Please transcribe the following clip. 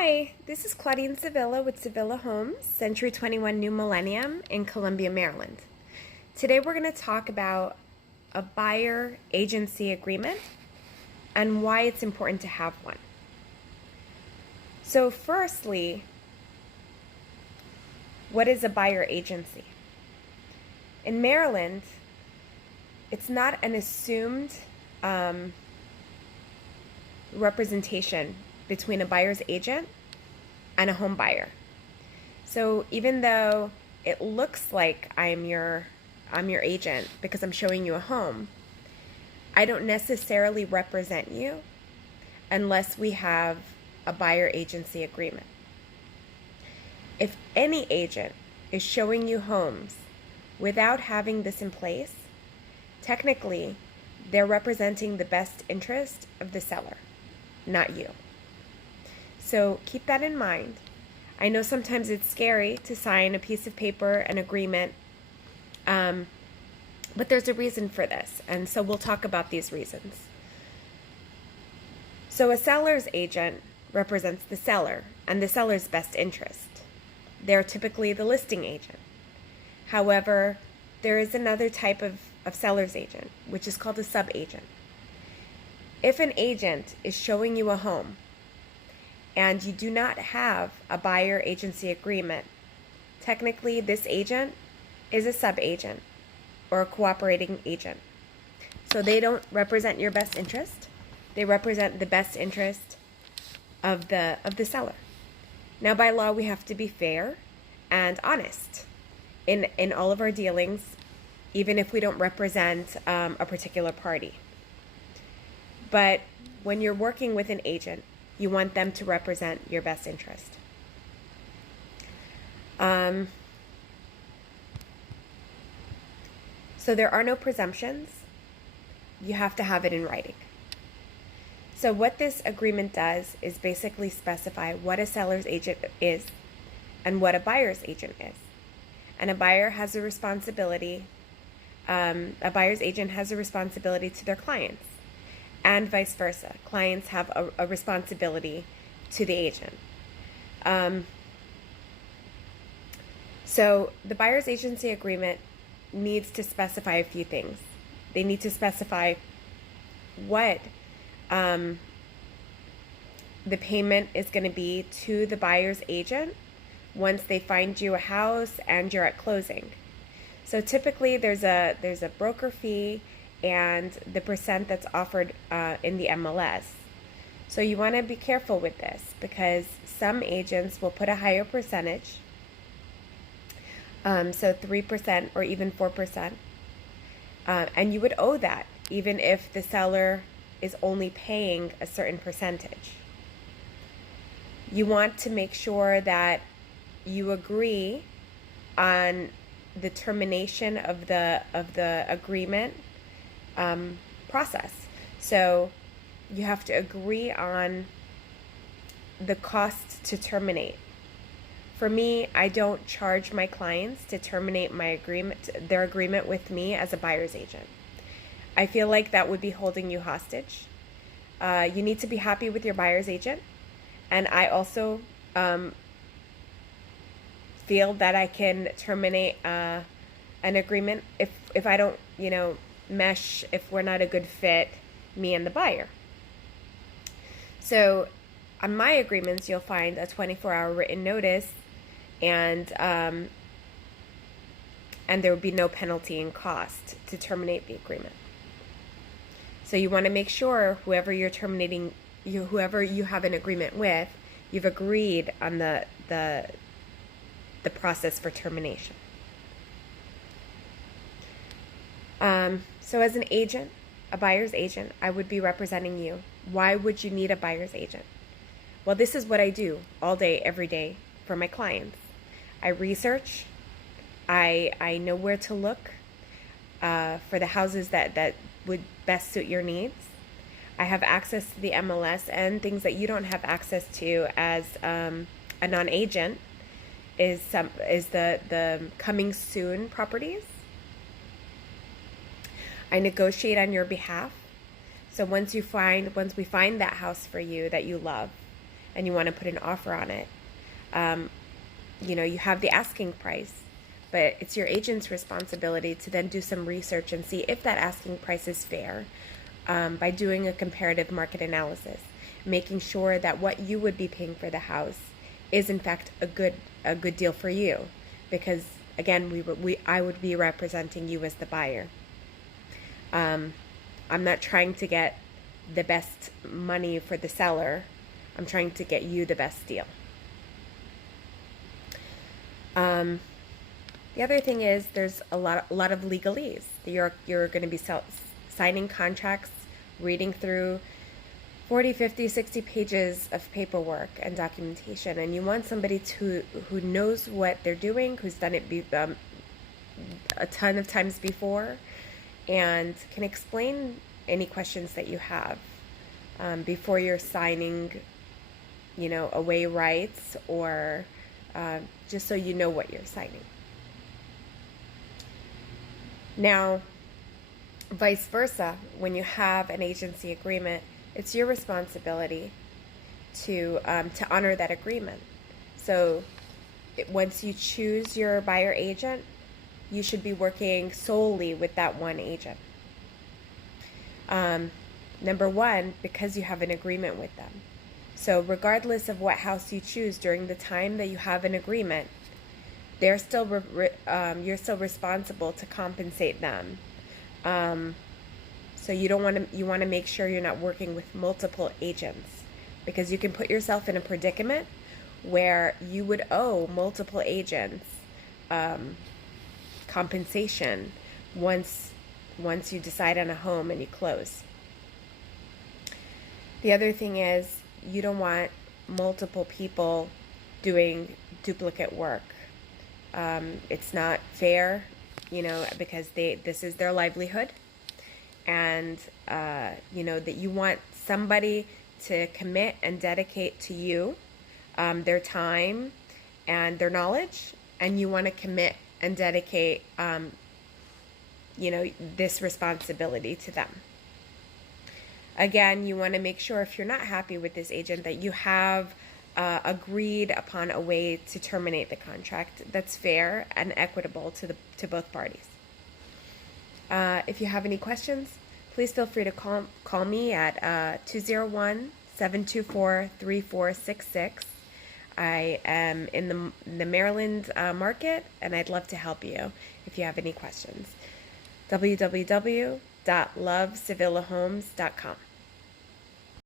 Hi, this is Claudine Sevilla with Sevilla Homes, Century 21 New Millennium in Columbia, Maryland. Today we're going to talk about a buyer agency agreement and why it's important to have one. So firstly, what is a buyer agency? In Maryland, it's not an assumed representation between a buyer's agent and a home buyer. So even though it looks like I'm your agent because I'm showing you a home, I don't necessarily represent you unless we have a buyer agency agreement. If any agent is showing you homes without having this in place, technically they're representing the best interest of the seller, not you. So keep that in mind. I know sometimes it's scary to sign a piece of paper, an agreement, but there's a reason for this, and so we'll talk about these reasons. So a seller's agent represents the seller and the seller's best interest. They're typically the listing agent. However, there is another type of seller's agent, which is called a sub-agent. If an agent is showing you a home and you do not have a buyer agency agreement, technically this agent is a sub-agent or a cooperating agent. So they don't represent your best interest. They represent the best interest of the seller. Now, by law, we have to be fair and honest in all of our dealings, even if we don't represent a particular party. But when you're working with an agent, you want them to represent your best interest. So there are no presumptions. You have to have it in writing. So what this agreement does is basically specify what a seller's agent is and what a buyer's agent is. And a buyer has a responsibility, a buyer's agent has a responsibility to their clients, and vice versa. Clients have a responsibility to the agent. So the buyer's agency agreement needs to specify a few things. They need to specify what the payment is going to be to the buyer's agent once they find you a house and you're at closing. So typically there's a broker fee and the percent that's offered in the MLS. So you want to be careful with this because some agents will put a higher percentage, so 3% or even 4%, and you would owe that even if the seller is only paying a certain percentage. You want to make sure that you agree on the termination of the agreement process. So you have to agree on the cost to terminate. For me, I don't charge my clients to terminate their agreement with me as a buyer's agent. I feel like that would be holding you hostage. You need to be happy with your buyer's agent, and I also feel that I can terminate an agreement if I don't, mesh, if we're not a good fit, me and the buyer. So on my agreements, you'll find a 24-hour written notice, and there would be no penalty and cost to terminate the agreement. So you want to make sure whoever you're terminating, whoever you have an agreement with, you've agreed on the process for termination. So as an agent, a buyer's agent, I would be representing you. Why would you need a buyer's agent? Well, this is what I do all day, every day for my clients. I research. I know where to look for the houses that would best suit your needs. I have access to the MLS and things that you don't have access to as a non-agent is the coming soon properties. I negotiate on your behalf. So once we find that house for you that you love, and you want to put an offer on it, you have the asking price, but it's your agent's responsibility to then do some research and see if that asking price is fair, by doing a comparative market analysis, making sure that what you would be paying for the house is in fact a good deal for you, because again, I would be representing you as the buyer. I'm not trying to get the best money for the seller. I'm trying to get you the best deal. The other thing is there's a lot of legalese. You're going to be signing contracts, reading through 40, 50, 60 pages of paperwork and documentation, and you want somebody who knows what they're doing, who's done it a ton of times before, and can explain any questions that you have before you're signing, away rights, or just so you know what you're signing. Now, vice versa, when you have an agency agreement, it's your responsibility to honor that agreement. So once you choose your buyer agent, you should be working solely with that one agent. Number one, because you have an agreement with them. So regardless of what house you choose during the time that you have an agreement, you're still responsible to compensate them. So you want to make sure you're not working with multiple agents, because you can put yourself in a predicament where you would owe multiple agents compensation once you decide on a home and you close. The other thing is, you don't want multiple people doing duplicate work. It's not fair, because this is their livelihood, and that you want somebody to commit and dedicate to you their time and their knowledge, and you want to commit and dedicate this responsibility to them. Again, you want to make sure, if you're not happy with this agent, that you have agreed upon a way to terminate the contract that's fair and equitable to both parties. If you have any questions, please feel free to call me at 201-724-3466. I am in the Maryland market, and I'd love to help you if you have any questions. www.lovesevillahomes.com.